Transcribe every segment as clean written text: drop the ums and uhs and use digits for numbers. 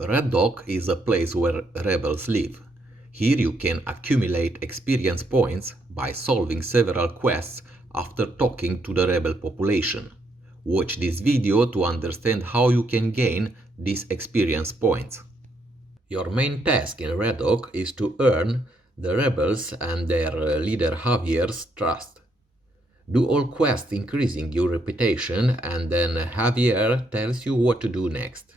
Reddock is a place where rebels live. Here you can accumulate experience points by solving several quests after talking to the rebel population. Watch this video to understand how you can gain these experience points. Your main task in Redoc is to earn the rebels and their leader Javier's trust. Do all quests increasing your reputation, and then Javier tells you what to do next.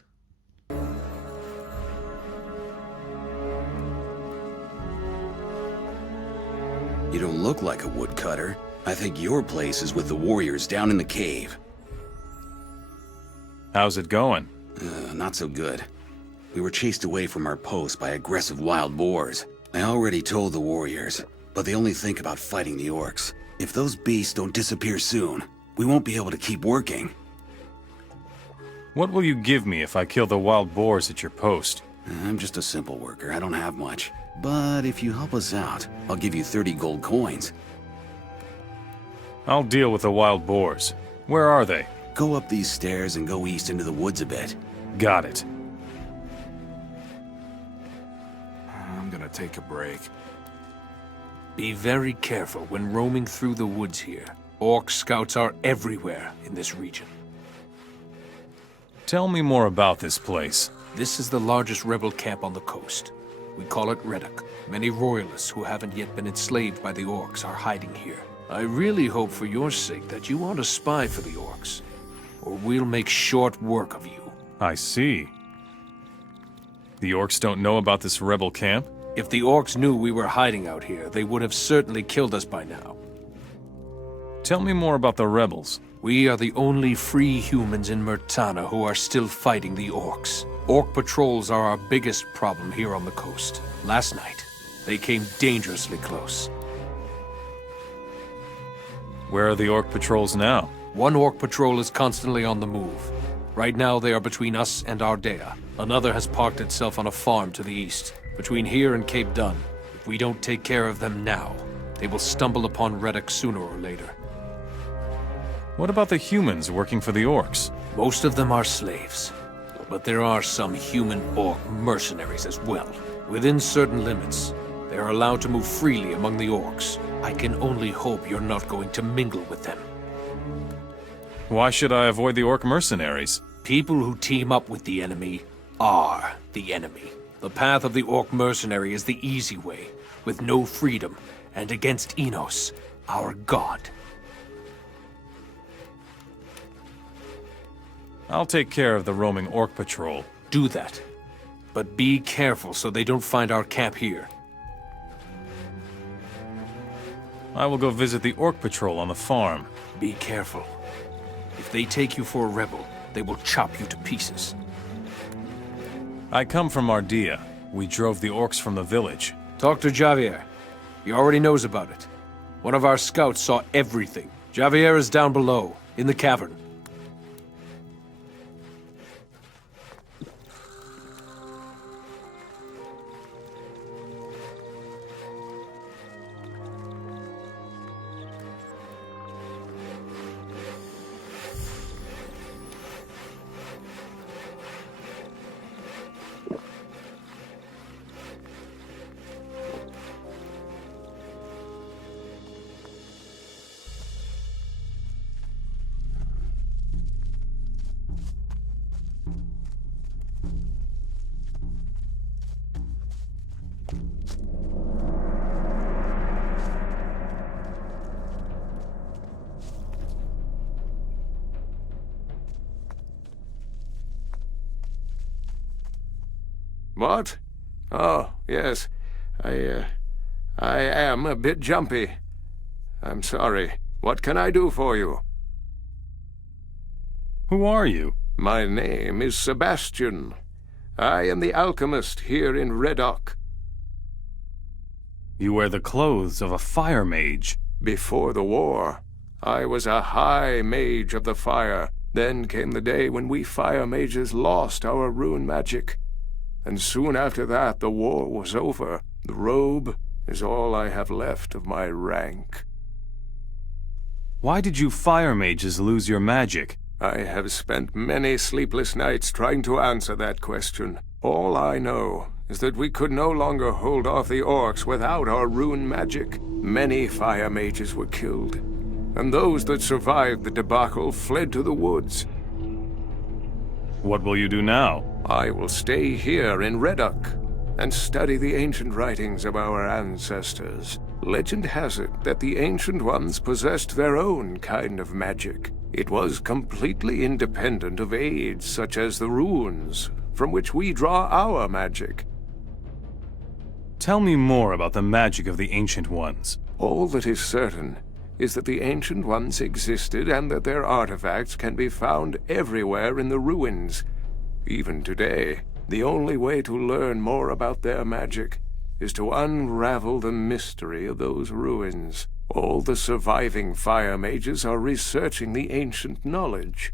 You don't look like a woodcutter. I think your place is with the warriors down in the cave. How's it going? Not so good. We were chased away from our post by aggressive wild boars. I already told the warriors, but they only think about fighting the orcs. If those beasts don't disappear soon, we won't be able to keep working. What will you give me if I kill the wild boars at your post? I'm just a simple worker, I don't have much. But if you help us out, I'll give you 30 gold coins. I'll deal with the wild boars. Where are they? Go up these stairs and go east into the woods a bit. Got it. I'm gonna take a break. Be very careful when roaming through the woods here. Orc scouts are everywhere in this region. Tell me more about this place. This is the largest rebel camp on the coast. We call it Redoc. Many royalists who haven't yet been enslaved by the Orcs are hiding here. I really hope for your sake that you aren't a spy for the Orcs, or we'll make short work of you. I see. The Orcs don't know about this rebel camp? If the Orcs knew we were hiding out here, they would have certainly killed us by now. Tell me more about the rebels. We are the only free humans in Murtana who are still fighting the Orcs. Orc patrols are our biggest problem here on the coast. Last night, they came dangerously close. Where are the Orc patrols now? One Orc patrol is constantly on the move. Right now they are between us and Ardea. Another has parked itself on a farm to the east, between here and Cape Dun. If we don't take care of them now, they will stumble upon Redoc sooner or later. What about the humans working for the Orcs? Most of them are slaves, but there are some human Orc mercenaries as well. Within certain limits, they are allowed to move freely among the Orcs. I can only hope you're not going to mingle with them. Why should I avoid the Orc mercenaries? People who team up with the enemy are the enemy. The path of the Orc mercenary is the easy way, with no freedom, and against Enos, our god. I'll take care of the roaming Orc patrol. Do that. But be careful so they don't find our camp here. I will go visit the Orc patrol on the farm. Be careful. If they take you for a rebel, they will chop you to pieces. I come from Ardea. We drove the Orcs from the village. Talk to Javier. He already knows about it. One of our scouts saw everything. Javier is down below, in the cavern. What? Oh, yes. I am a bit jumpy. I'm sorry. What can I do for you? Who are you? My name is Sebastian. I am the Alchemist here in Redoc. You wear the clothes of a fire mage. Before the war, I was a high mage of the fire. Then came the day when we fire mages lost our rune magic. And soon after that, the war was over. The robe is all I have left of my rank. Why did you fire mages lose your magic? I have spent many sleepless nights trying to answer that question. All I know is that we could no longer hold off the Orcs without our rune magic. Many fire mages were killed, and those that survived the debacle fled to the woods. What will you do now? I will stay here in Reddock and study the ancient writings of our ancestors. Legend has it that the Ancient Ones possessed their own kind of magic. It was completely independent of aids such as the runes, from which we draw our magic. Tell me more about the magic of the Ancient Ones. All that is certain is that the Ancient Ones existed and that their artifacts can be found everywhere in the ruins. Even today, the only way to learn more about their magic is to unravel the mystery of those ruins. All the surviving fire mages are researching the ancient knowledge.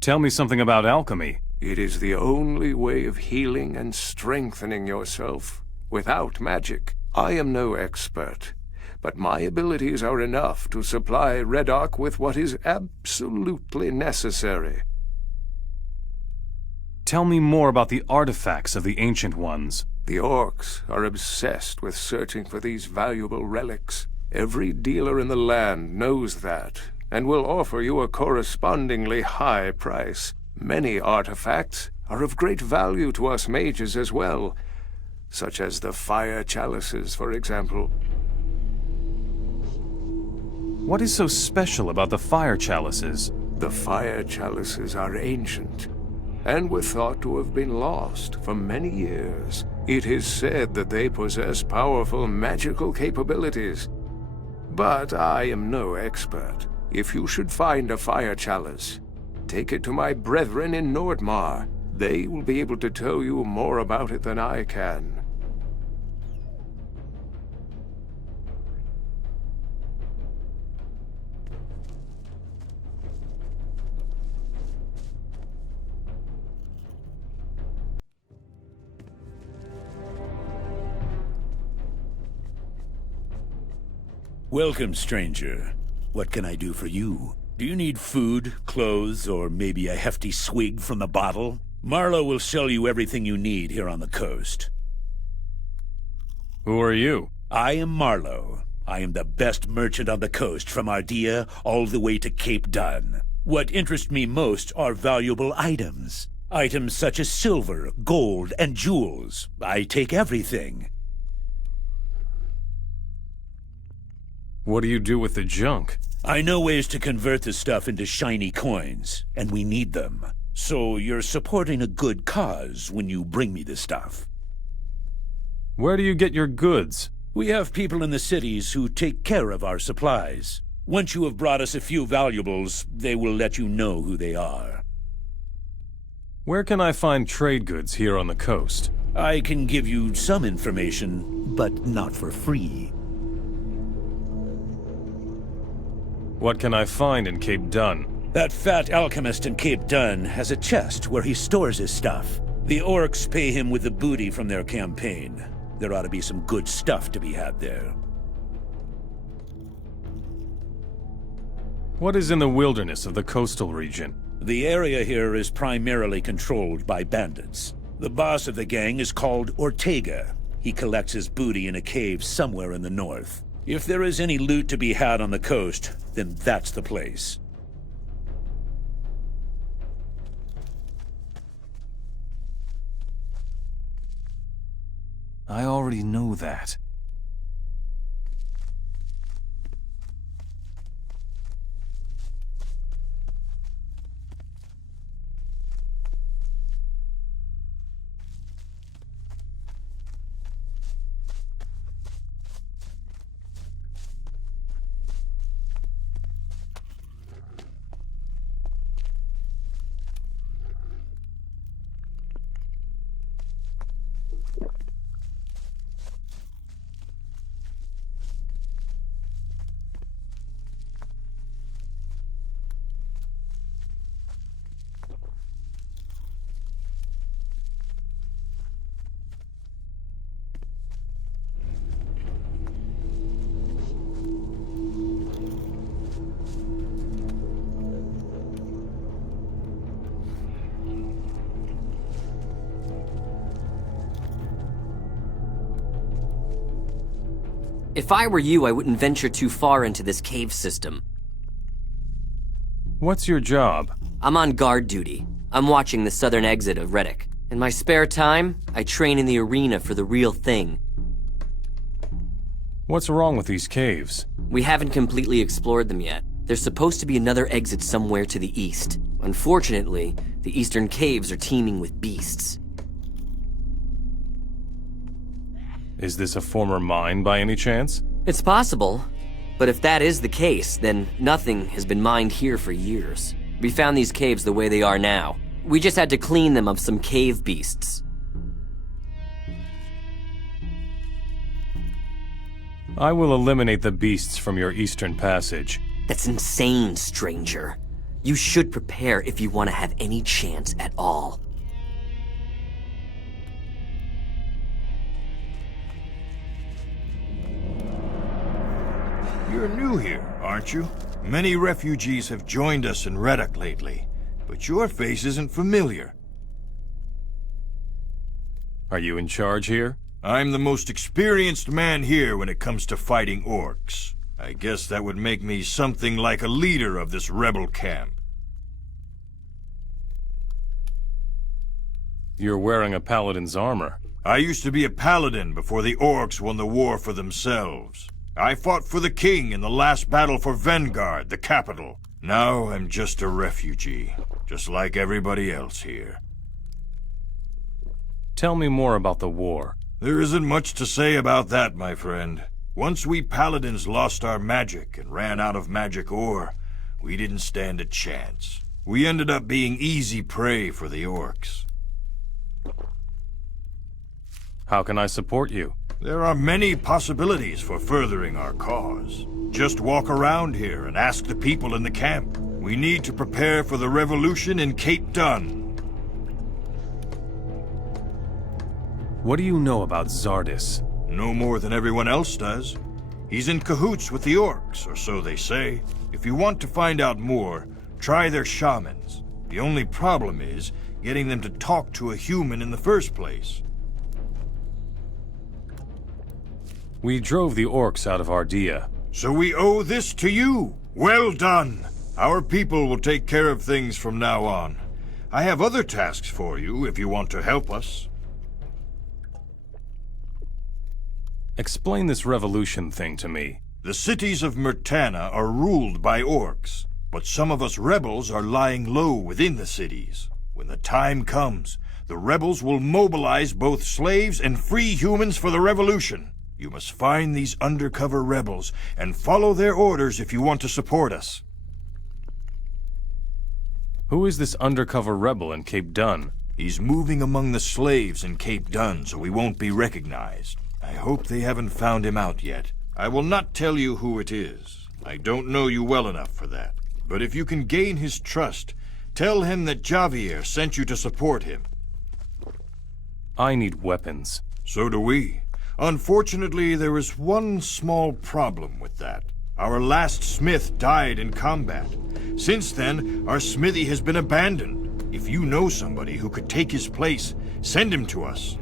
Tell me something about alchemy. It is the only way of healing and strengthening yourself without magic. I am no expert, but my abilities are enough to supply Redoc with what is absolutely necessary. Tell me more about the artifacts of the Ancient Ones. The Orcs are obsessed with searching for these valuable relics. Every dealer in the land knows that, and will offer you a correspondingly high price. Many artifacts are of great value to us mages as well, such as the fire chalices, for example. What is so special about the fire chalices? The fire chalices are ancient, and were thought to have been lost for many years. It is said that they possess powerful magical capabilities, but I am no expert. If you should find a fire chalice, take it to my brethren in Nordmar. They will be able to tell you more about it than I can. Welcome, stranger. What can I do for you? Do you need food, clothes, or maybe a hefty swig from the bottle? Marlowe will sell you everything you need here on the coast. Who are you? I am Marlowe. I am the best merchant on the coast, from Ardea all the way to Cape Dun. What interests me most are valuable items. Items such as silver, gold, and jewels. I take everything. What do you do with the junk? I know ways to convert the stuff into shiny coins, and we need them. So you're supporting a good cause when you bring me the stuff. Where do you get your goods? We have people in the cities who take care of our supplies. Once you have brought us a few valuables, they will let you know who they are. Where can I find trade goods here on the coast? I can give you some information, but not for free. What can I find in Cape Dun? That fat alchemist in Cape Dun has a chest where he stores his stuff. The Orcs pay him with the booty from their campaign. There ought to be some good stuff to be had there. What is in the wilderness of the coastal region? The area here is primarily controlled by bandits. The boss of the gang is called Ortega. He collects his booty in a cave somewhere in the north. If there is any loot to be had on the coast, then that's the place. I already know that. If I were you, I wouldn't venture too far into this cave system. What's your job? I'm on guard duty. I'm watching the southern exit of Reddock. In my spare time, I train in the arena for the real thing. What's wrong with these caves? We haven't completely explored them yet. There's supposed to be another exit somewhere to the east. Unfortunately, the eastern caves are teeming with beasts. Is this a former mine by any chance? It's possible, but if that is the case, then nothing has been mined here for years. We found these caves the way they are now. We just had to clean them of some cave beasts. I will eliminate the beasts from your eastern passage. That's insane, stranger. You should prepare if you want to have any chance at all. You're new here, aren't you? Many refugees have joined us in Reddock lately, but your face isn't familiar. Are you in charge here? I'm the most experienced man here when it comes to fighting orcs. I guess that would make me something like a leader of this rebel camp. You're wearing a paladin's armor. I used to be a paladin before the orcs won the war for themselves. I fought for the king in the last battle for Vanguard, the capital. Now I'm just a refugee, just like everybody else here. Tell me more about the war. There isn't much to say about that, my friend. Once we paladins lost our magic and ran out of magic ore, we didn't stand a chance. We ended up being easy prey for the orcs. How can I support you? There are many possibilities for furthering our cause. Just walk around here and ask the people in the camp. We need to prepare for the revolution in Cape Dun. What do you know about Zardis? No more than everyone else does. He's in cahoots with the orcs, or so they say. If you want to find out more, try their shamans. The only problem is getting them to talk to a human in the first place. We drove the orcs out of Ardea. So we owe this to you. Well done. Our people will take care of things from now on. I have other tasks for you if you want to help us. Explain this revolution thing to me. The cities of Myrtana are ruled by orcs, but some of us rebels are lying low within the cities. When the time comes, the rebels will mobilize both slaves and free humans for the revolution. You must find these undercover rebels and follow their orders if you want to support us. Who is this undercover rebel in Cape Dun? He's moving among the slaves in Cape Dun, so he won't be recognized. I hope they haven't found him out yet. I will not tell you who it is. I don't know you well enough for that. But if you can gain his trust, tell him that Javier sent you to support him. I need weapons. So do we. Unfortunately, there is one small problem with that. Our last smith died in combat. Since then, our smithy has been abandoned. If you know somebody who could take his place, send him to us.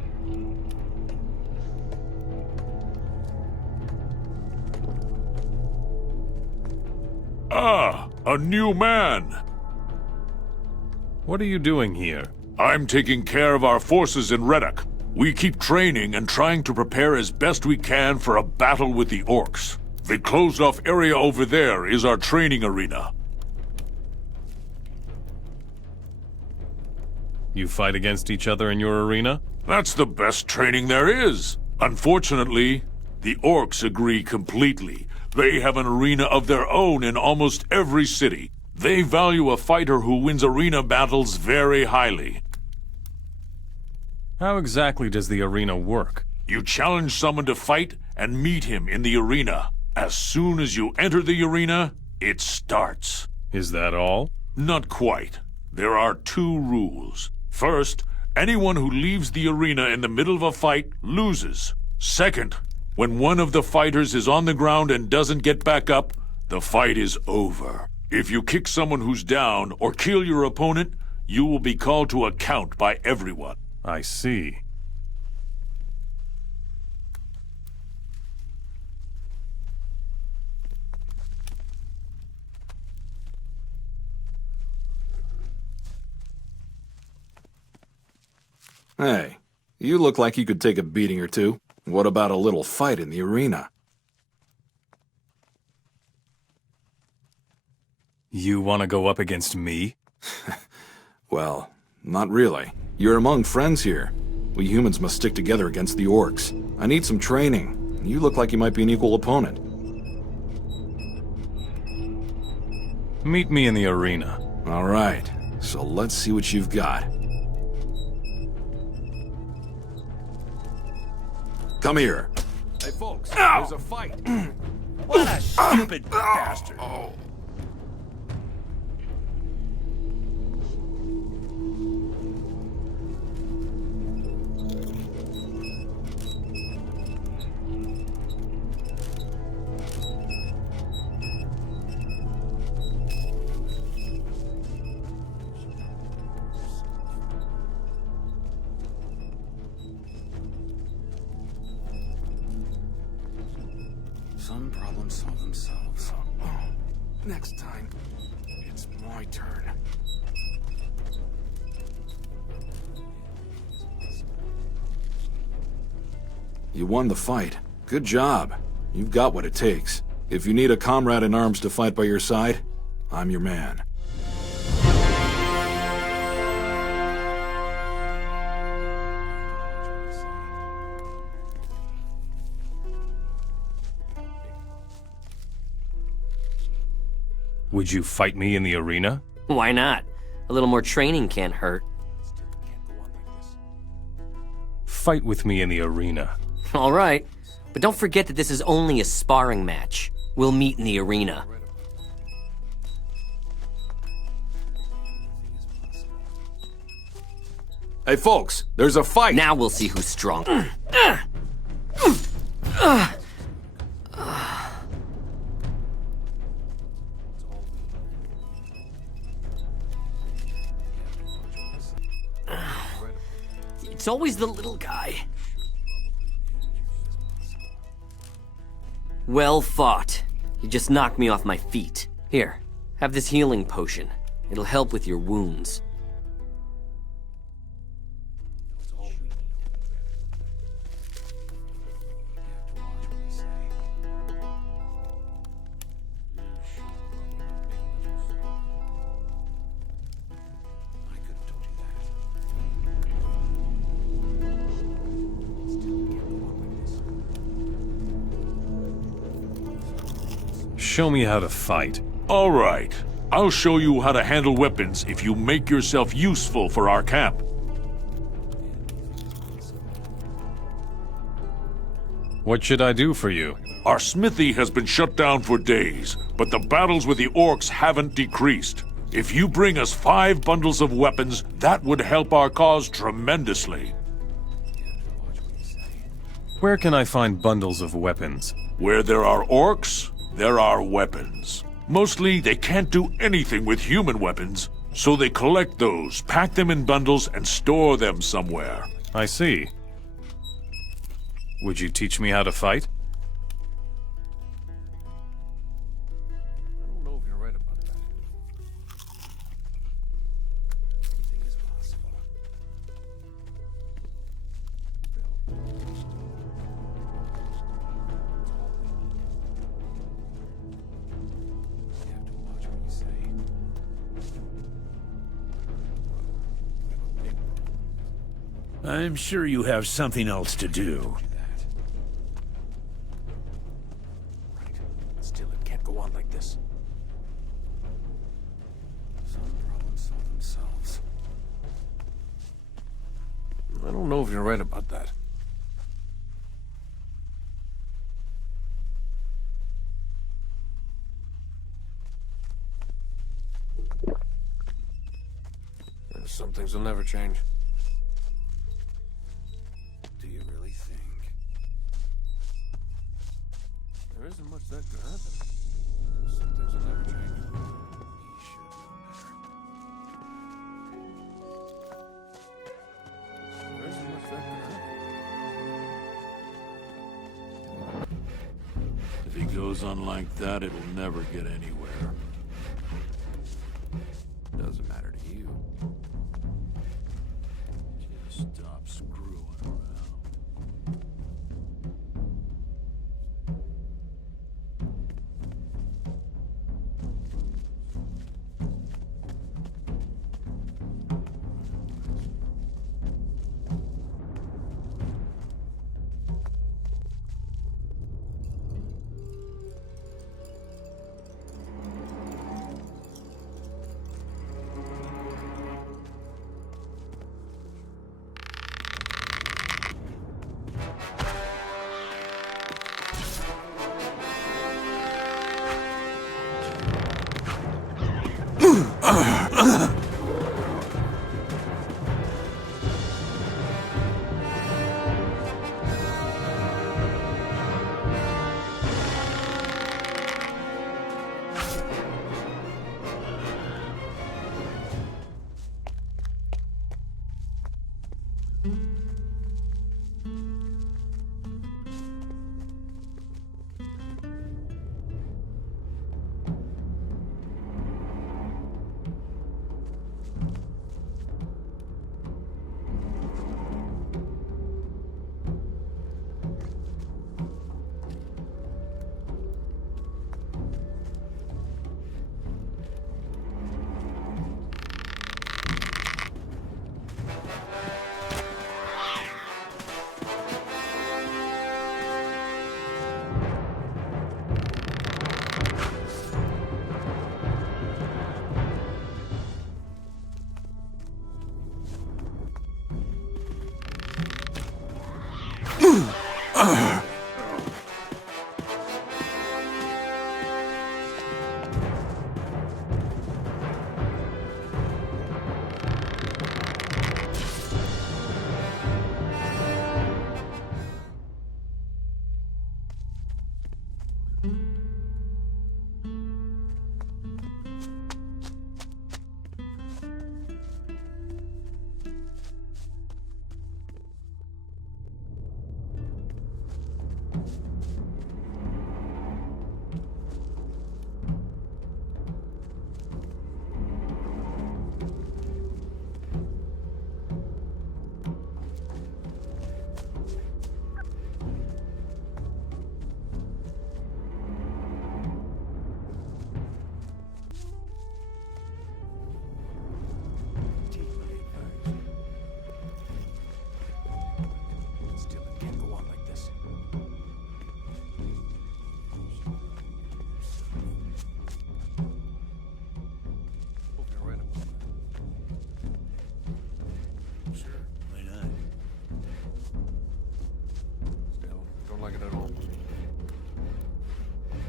Ah, a new man. What are you doing here? I'm taking care of our forces in Reddock. We keep training and trying to prepare as best we can for a battle with the Orcs. The closed-off area over there is our training arena. You fight against each other in your arena? That's the best training there is. Unfortunately, the Orcs agree completely. They have an arena of their own in almost every city. They value a fighter who wins arena battles very highly. How exactly does the arena work? You challenge someone to fight and meet him in the arena. As soon as you enter the arena, it starts. Is that all? Not quite. There are 2 rules. First, anyone who leaves the arena in the middle of a fight loses. Second, when one of the fighters is on the ground and doesn't get back up, the fight is over. If you kick someone who's down or kill your opponent, you will be called to account by everyone. I see. Hey, you look like you could take a beating or two. What about a little fight in the arena? You want to go up against me? Well, not really. You're among friends here. We humans must stick together against the Orcs. I need some training. You look like you might be an equal opponent. Meet me in the arena. All right, so let's see what you've got. Come here. Hey folks, there's a fight. What a stupid bastard! Some problems solve themselves. Next time, it's my turn. You won the fight. Good job. You've got what it takes. If you need a comrade in arms to fight by your side, I'm your man. Would you fight me in the arena? Why not? A little more training can't hurt. Fight with me in the arena. All right, but don't forget that this is only a sparring match. We'll meet in the arena. Hey folks, there's a fight! Now we'll see who's strong. It's always the little guy. Well fought. You just knocked me off my feet. Here, have this healing potion. It'll help with your wounds. Show me how to fight. All right. I'll show you how to handle weapons if you make yourself useful for our camp. What should I do for you? Our smithy has been shut down for days, but the battles with the Orcs haven't decreased. If you bring us 5 bundles of weapons, that would help our cause tremendously. Where can I find bundles of weapons? Where there are Orcs, there are weapons. Mostly, they can't do anything with human weapons, so they collect those, pack them in bundles, and store them somewhere. I see. Would you teach me how to fight? I don't know if you're right about that. Anything is possible. You have to watch what you say. I'm sure you have something else to do. Still, it can't go on like this. Some problems solve themselves. I don't know if you're right about that. Some things will never change. Do you really think? There isn't much that could happen. Some things will never change. He should know better. There isn't much that could happen. If he goes on like that, it'll never get anywhere. Doesn't matter to you. Just Stop screwing around.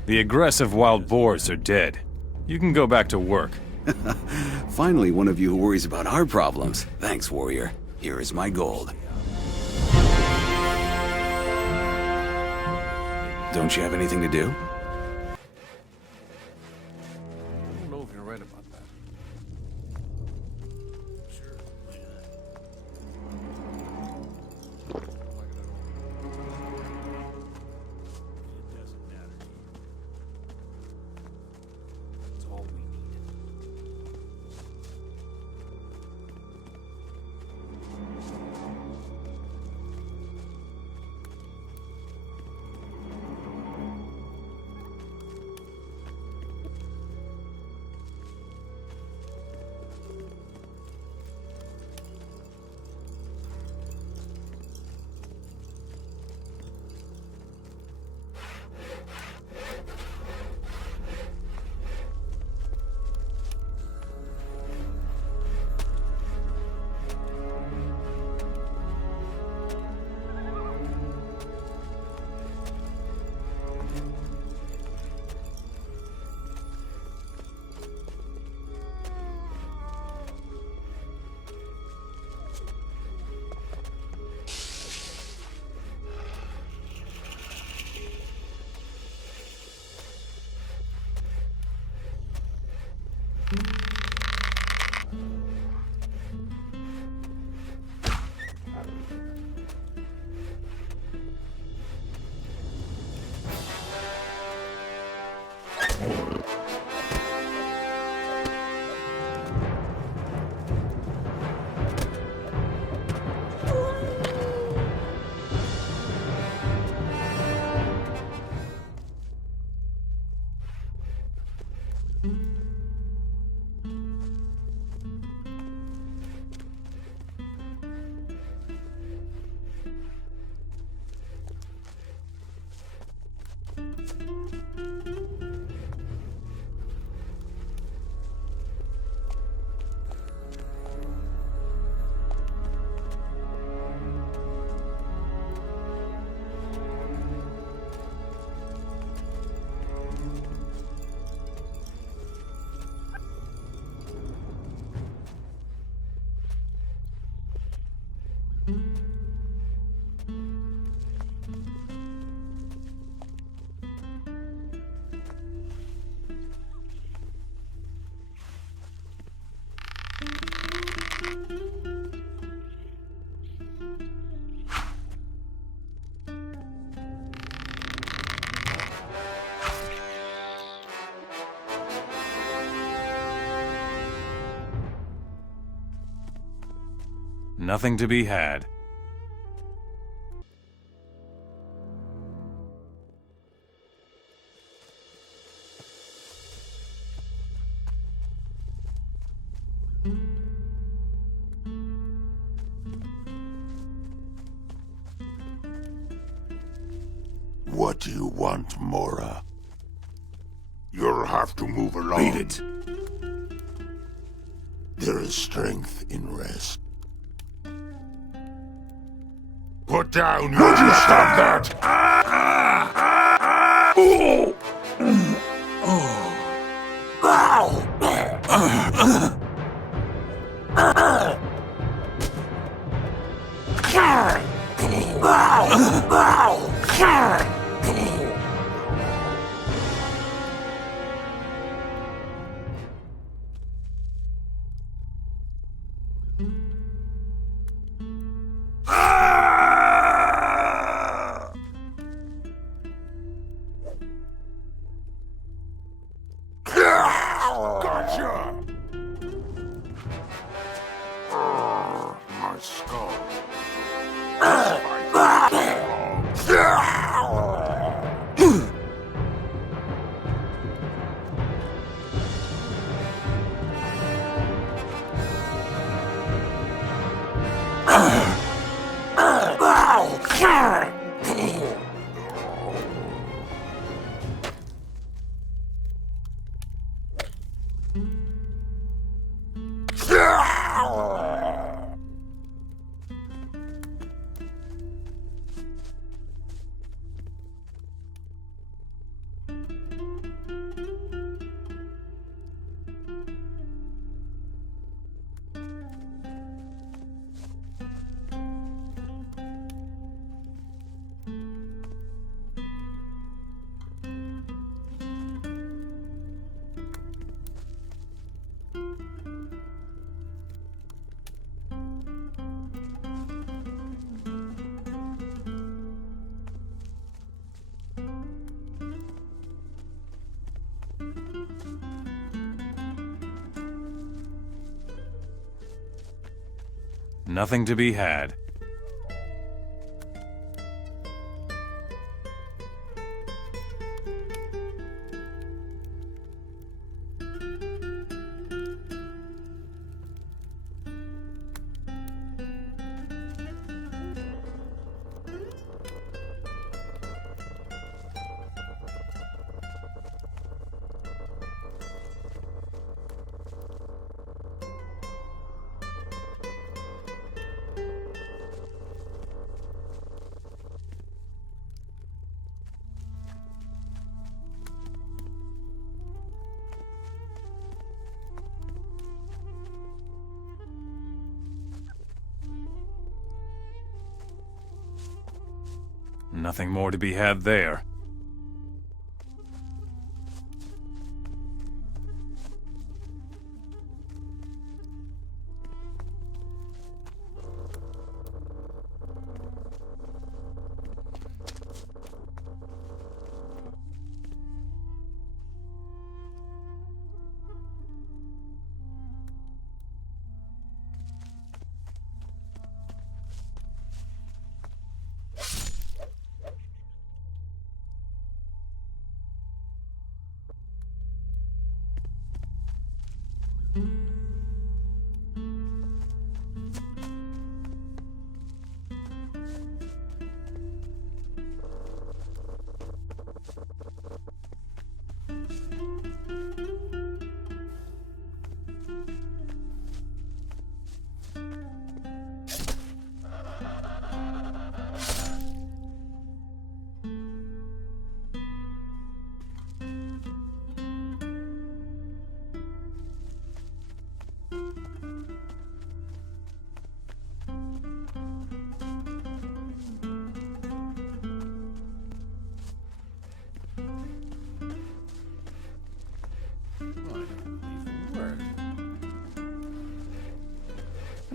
The aggressive wild boars are dead. You can go back to work. Finally, one of you who worries about our problems. Thanks, warrior. Here is my gold. Don't you have anything to do? I don't know if you're right about that. Sure, why not? Don't like it at all. It doesn't matter. That's all we need. Nothing to be had. What do you want, Mora? You'll have to move along. Read it. There is strength in rest. Put down your... Would you stop that? Gotcha! My skull. Nothing to be had. Nothing more to be had there.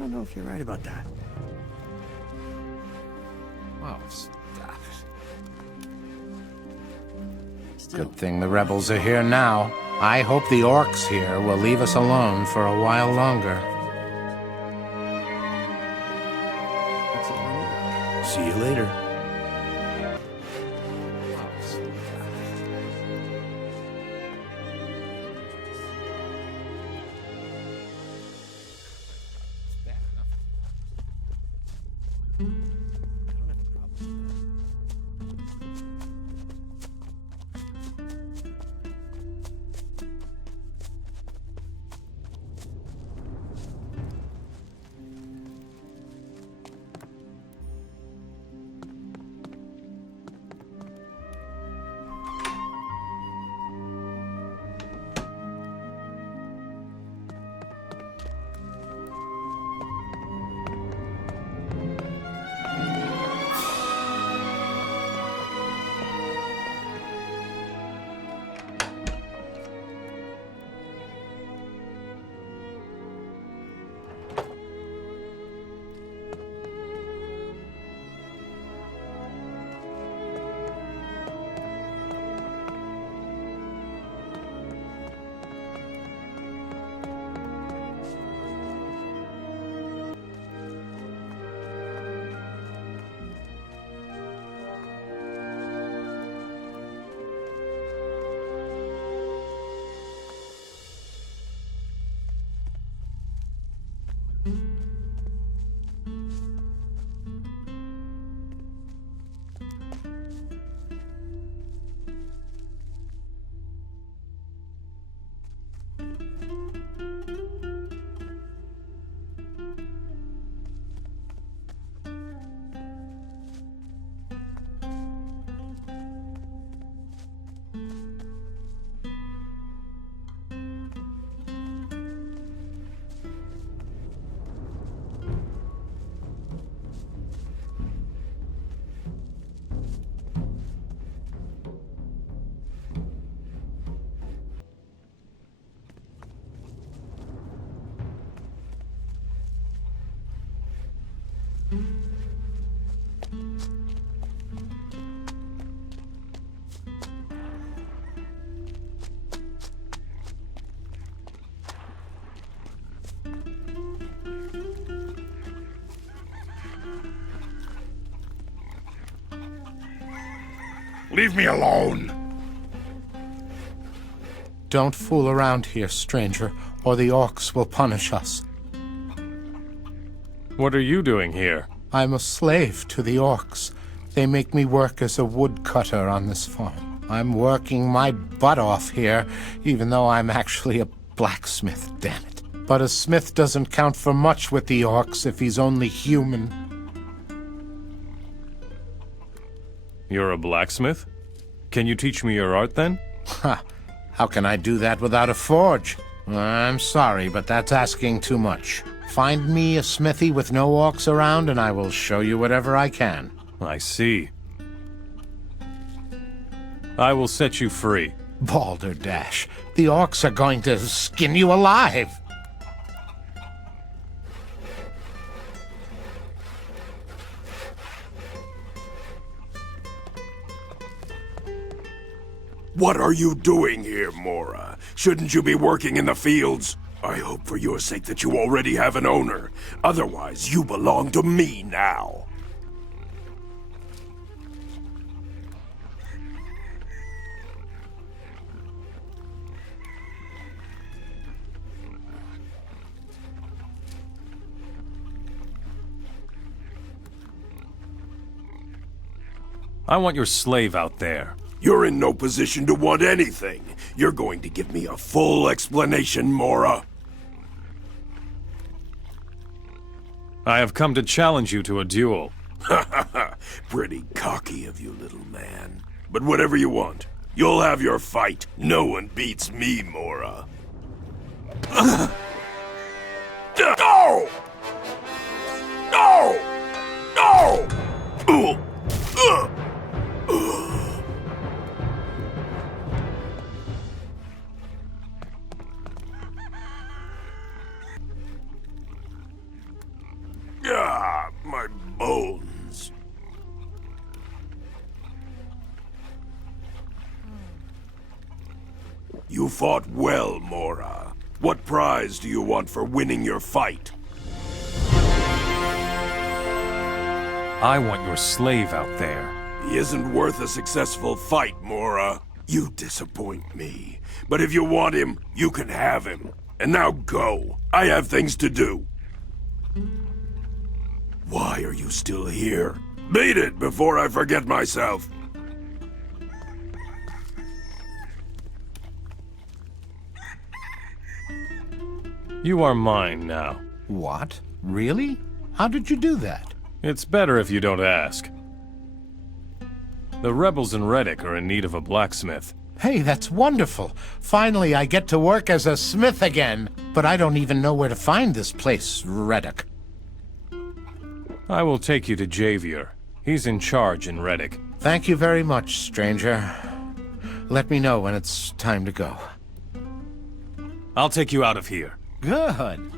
don't know if you're right about that. Oh, stop it. Good thing the rebels are here now. I hope the orcs here will leave us alone for a while longer. See you later. Leave me alone! Don't fool around here, stranger, or the orcs will punish us. What are you doing here? I'm a slave to the orcs. They make me work as a woodcutter on this farm. I'm working my butt off here, even though I'm actually a blacksmith, damn it. But a smith doesn't count for much with the orcs if he's only human. You're a blacksmith? Can you teach me your art then? Ha! How can I do that without a forge? I'm sorry, but that's asking too much. Find me a smithy with no orcs around, and I will show you whatever I can. I see. I will set you free. Balderdash, the orcs are going to skin you alive! What are you doing here, Mora? Shouldn't you be working in the fields? I hope for your sake that you already have an owner. Otherwise, you belong to me now. I want your slave out there. You're in no position to want anything. You're going to give me a full explanation, Mora. I have come to challenge you to a duel. Pretty cocky of you, little man. But whatever you want, you'll have your fight. No one beats me, Mora. No! No! No! You fought well, Mora. What prize do you want for winning your fight? I want your slave out there. He isn't worth a successful fight, Mora. You disappoint me. But if you want him, you can have him. And now go. I have things to do. Why are you still here? Beat it before I forget myself. You are mine now. What? Really? How did you do that? It's better if you don't ask. The rebels in Reddock are in need of a blacksmith. Hey, that's wonderful. Finally, I get to work as a smith again. But I don't even know where to find this place, Reddock. I will take you to Javier. He's in charge in Reddock. Thank you very much, stranger. Let me know when it's time to go. I'll take you out of here. Good.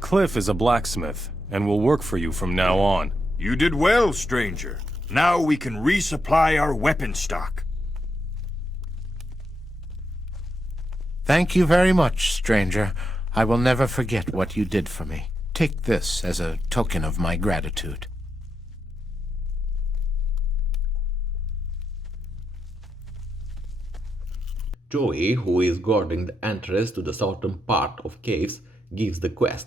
Kliff is a blacksmith, and will work for you from now on. You did well, stranger. Now we can resupply our weapon stock. Thank you very much, stranger. I will never forget what you did for me. Take this as a token of my gratitude. Joey, who is guarding the entrance to the southern part of caves, gives the quest.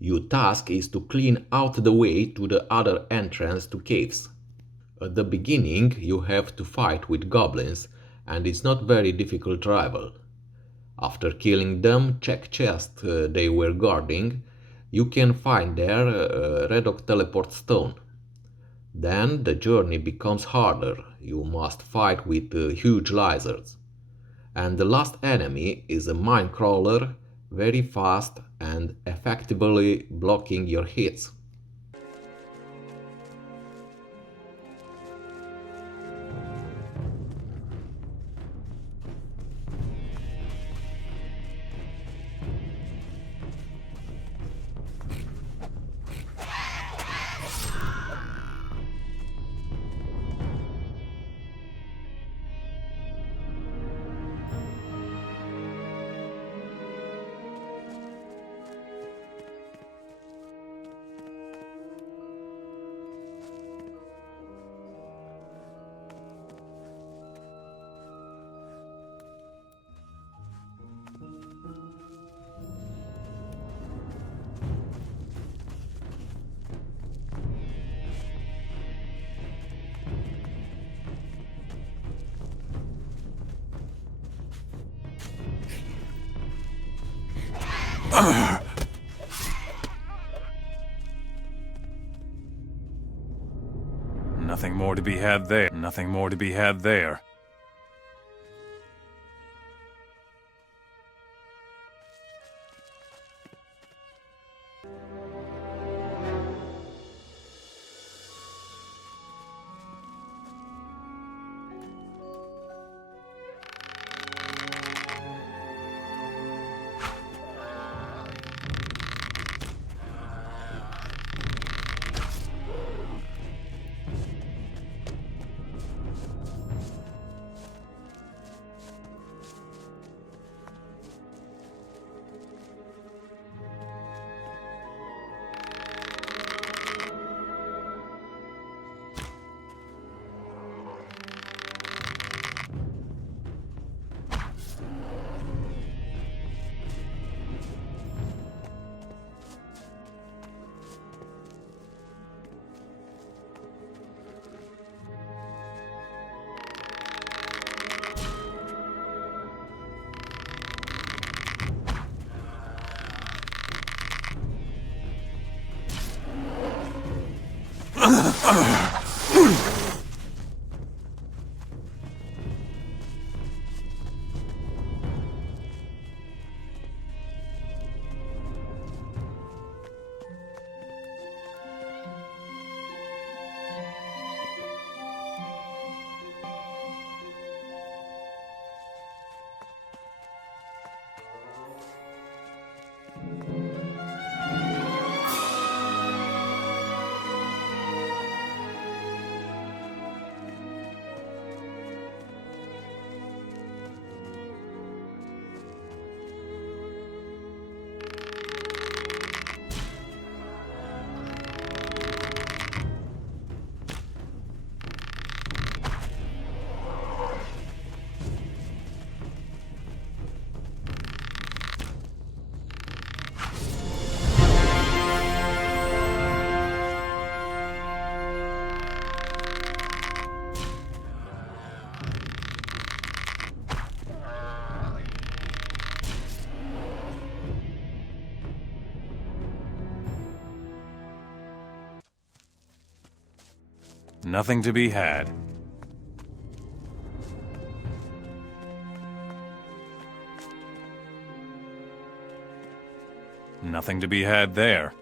Your task is to clean out the way to the other entrance to caves. At the beginning, you have to fight with goblins, and it's not very difficult rival. After killing them, check chest they were guarding. You can find there a Redoc teleport stone. Then the journey becomes harder. You must fight with huge lizards. And the last enemy is a mine crawler, very fast and effectively blocking your hits. Nothing more to be had there. Nothing more to be had there. Nothing to be had. Nothing to be had there.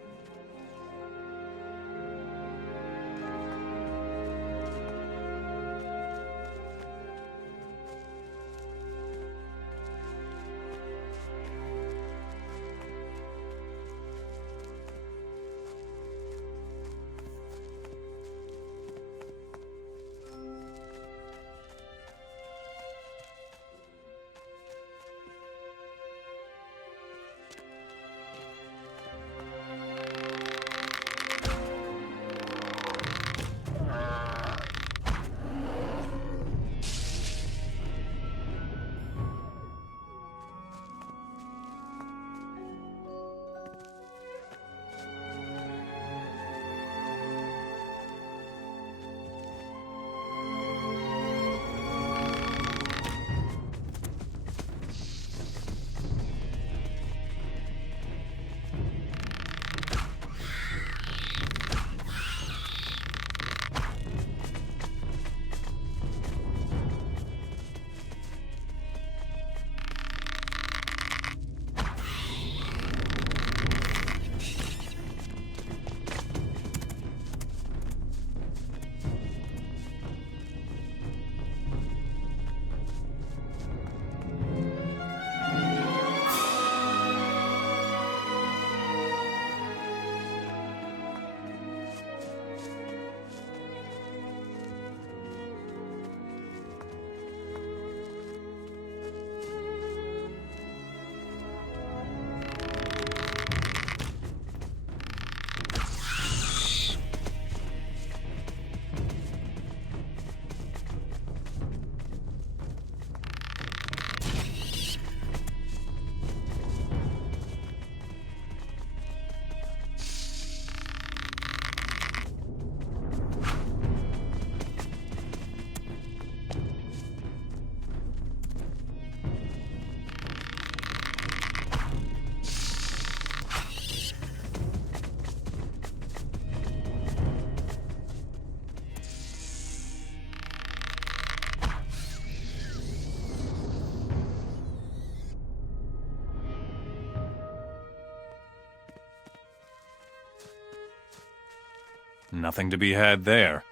Nothing to be had there.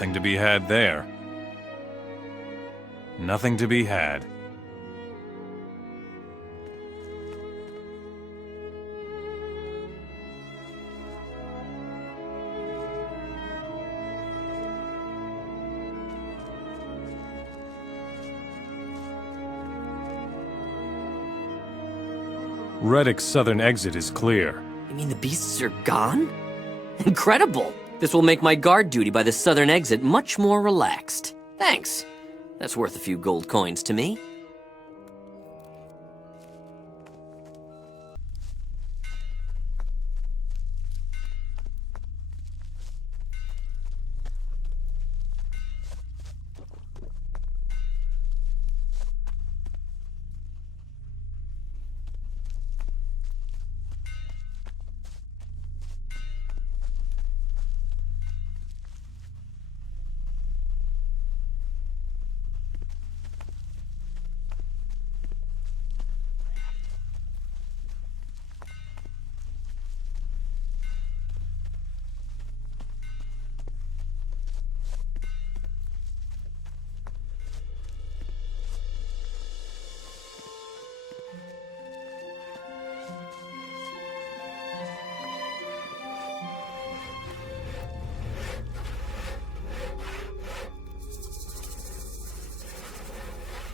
Nothing to be had there. Nothing to be had. Reddoc's southern exit is clear. You mean the beasts are gone? Incredible! This will make my guard duty by the southern exit much more relaxed. Thanks. That's worth a few gold coins to me.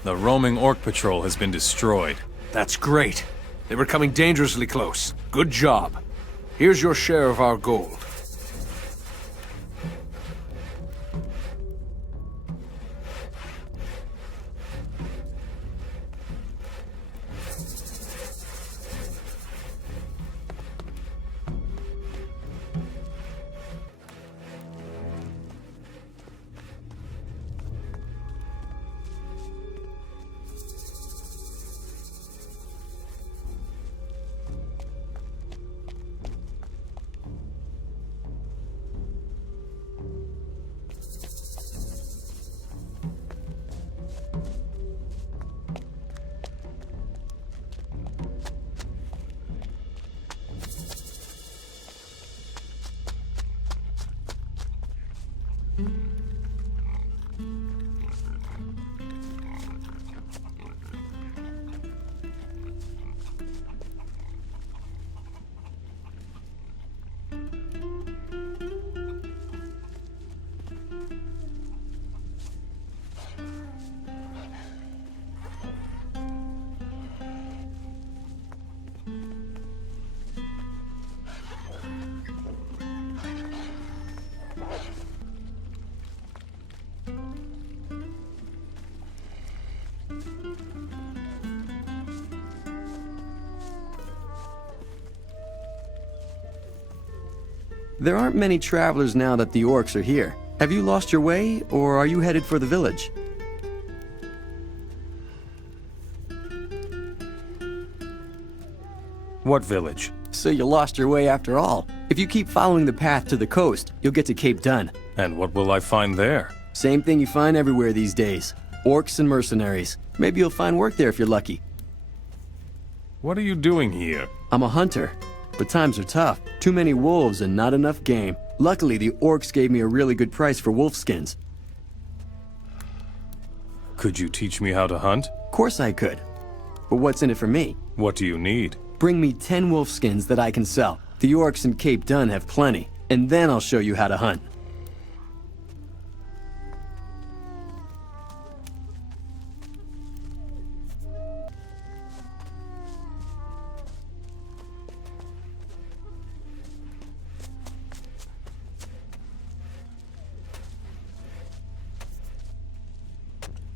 The roaming Orc patrol has been destroyed. That's great. They were coming dangerously close. Good job. Here's your share of our gold. There aren't many travelers now that the Orcs are here. Have you lost your way, or are you headed for the village? What village? So you lost your way after all. If you keep following the path to the coast, you'll get to Cape Dun. And what will I find there? Same thing you find everywhere these days. Orcs and mercenaries. Maybe you'll find work there if you're lucky. What are you doing here? I'm a hunter. But times are tough. Too many wolves and not enough game. Luckily, the Orcs gave me a really good price for wolf skins. Could you teach me how to hunt? Of course I could. But what's in it for me? What do you need? Bring me 10 wolf skins that I can sell. The Orcs in Cape Dun have plenty. And then I'll show you how to hunt.